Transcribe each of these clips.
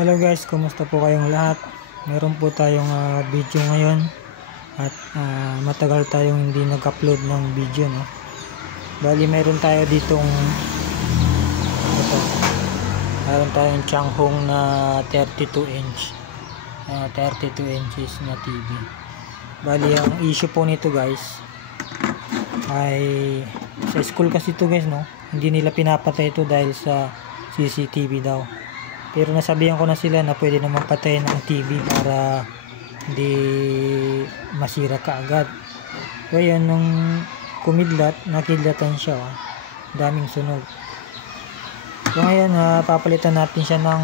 Hello guys, kumusta po kayong lahat? Meron po tayong video ngayon at matagal tayong hindi nag-upload ng video, no? Bali meron tayo ditong meron tayong Changhong na 32 inches na TV. Bali ang issue po nito guys ay sa school kasi ito guys, no? Hindi nila pinapatay ito dahil sa CCTV daw. Pero nasabihan ko na sila na pwede naman patayin ang TV para hindi masira kaagad. Kaya nung kumidlat, nakidlatan siya. Daming sunog. So ngayon, papalitan natin siya ng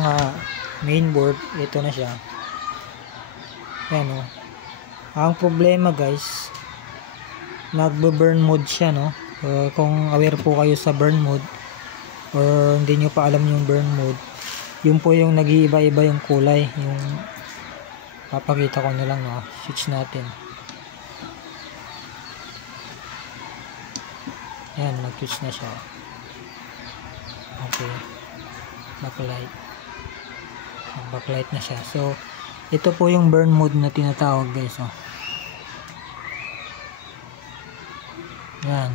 mainboard. Ito na siya. Yan o. Ang problema guys, nagbe-burn mode siya, no? Kung aware po kayo sa burn mode or hindi nyo pa alam yung burn mode, yun po yung nag-iiba-iba yung kulay. Yung papakita ko na lang, no? Switch natin. Yan, nag-switch na siya. Okay. Backlight na siya. So ito po yung burn mode na tinatawag guys, oh. Yan.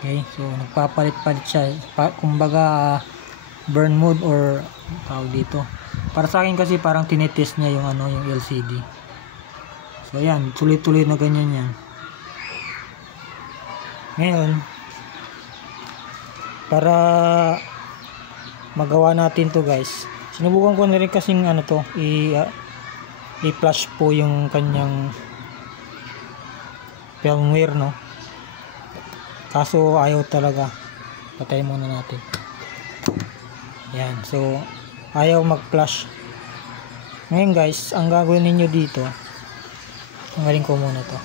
Okay, so nagpapalit-palit siya. Kumbaga burn mode or tawag dito. Para sa akin kasi parang tinetest niya yung yung LCD. So yan, tuloy-tuloy na ganyan yan. Ngayon, para magawa natin to guys, sinubukan ko na rin kasing i-flash po yung kanyang firmware, no? Kaso ayaw talaga. Patay muna natin. Yan. So ayaw mag-flash. Ngayon guys, ang gagawin ninyo dito, tanggalin ko muna to.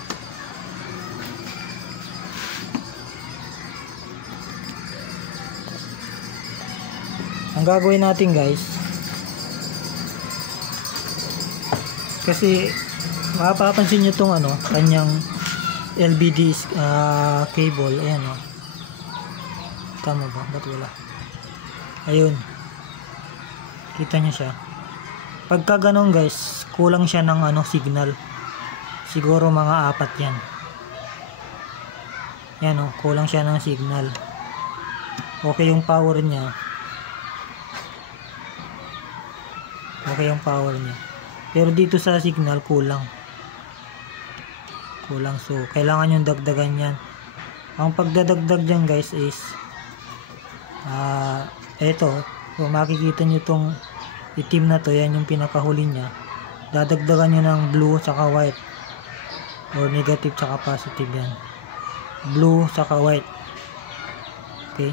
Ang gagawin natin guys, kasi mapapansin nyo tong kanyang LBD cable. Ayan, o. Tama ba? Ba't wala? Ayun. Kita nyo siya. Pagka ganun guys, kulang siya ng signal. Siguro mga 4 yan. Yan, o. Kulang siya ng signal. Okay yung power niya. Okay yung power niya. Pero dito sa signal, kulang. So kailangan yung dagdagan yan. Ang pagdadagdag dyan guys is eto, kung makikita nyo tong itim na to, yan yung pinakahuli nya. Dadagdagan nyo ng blue saka white, or negative saka positive. Yan, blue saka white. Okay,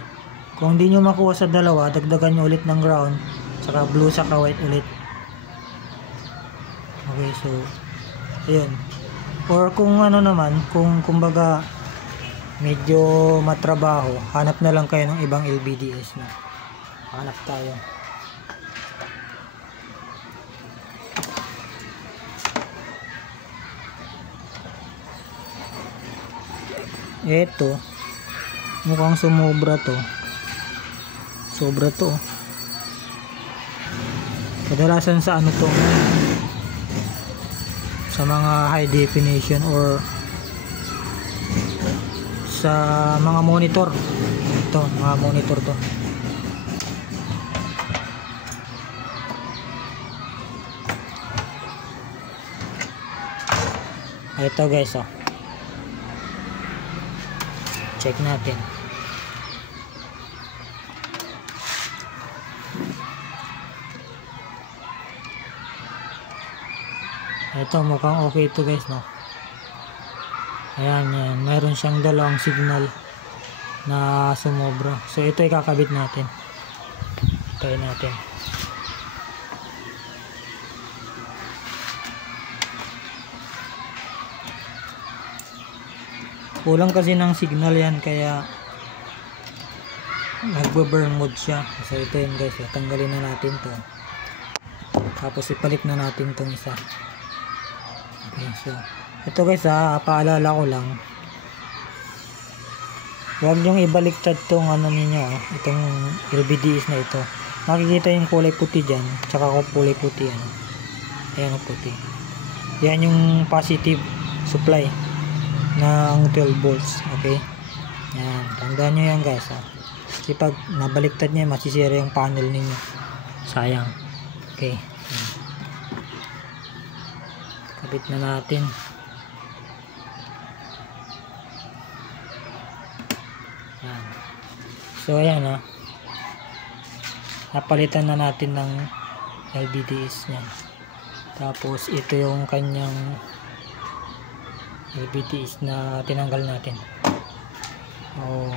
kung hindi nyo makuha sa dalawa, dagdagan nyo ulit ng ground saka blue saka white ulit. Okay, so ayun. Or kung naman, kung kumbaga medyo matrabaho, hanap na lang kayo ng ibang LVDS na. Hanap tayo. Eto, mukhang sumobra to. Sobra to. Kadalasan sa to, sa mga high definition or sa mga monitor. Ito, mga monitor to. Ito guys, oh. Check natin. Ito, mukhang okay ito guys, no? Ayan, yan. Mayroon siyang dalawang signal na sumobra. So ito ikakabit natin. Try natin. Kulang kasi ng signal yan, kaya nagbe-burn mode siya. So ito yun guys, tanggalin na natin to. Tapos ipalit na natin tong isa. Okay, so ito guys, paalala ko lang, Huwag yung ibaliktad tong ano ninyo, itong LVDs na ito. Makikita yung kulay puti dyan, tsaka kulay puti, ano. Ayan ang puti. Yan yung positive supply ng 12 volts, okay? Yan, tandaan nyo yan guys, ha. Kasi pag nabaliktad nyo, masisira yung panel ninyo. Sayang. Okay. Yan. Kapit na natin. Yan. So ayan, ha. Napalitan na natin ng LVDs niyan. Tapos ito yung kanyang LVDs na tinanggal natin. O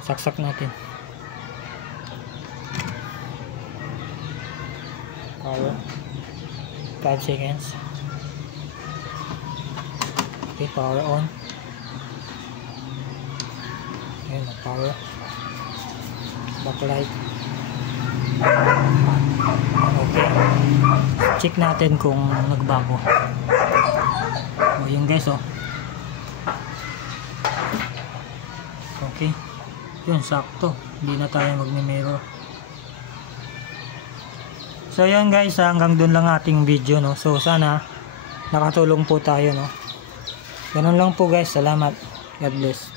saksak natin. Power 5 seconds. Okay, power on. Ayan, power. Backlight. Okay, check natin kung nagbago. O yun guys, oh. Okay, yun, sakto, hindi na tayo magme-mirror. So yun guys, hanggang dun lang ating video, no. So sana nakatulong po tayo, no. Ganun lang po guys, salamat, God bless.